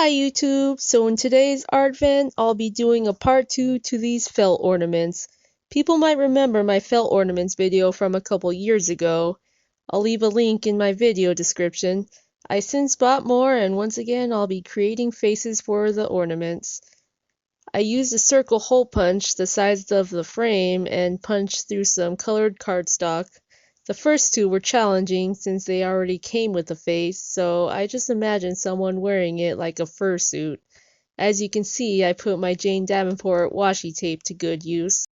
Hi YouTube! So in today's Artvent, I'll be doing a part 2 to these felt ornaments. People might remember my felt ornaments video from a couple years ago. I'll leave a link in my video description. I since bought more and once again I'll be creating faces for the ornaments. I used a circle hole punch the size of the frame and punched through some colored cardstock. The first two were challenging since they already came with a face, so I just imagined someone wearing it like a fursuit. As you can see, I put my Jane Davenport washi tape to good use.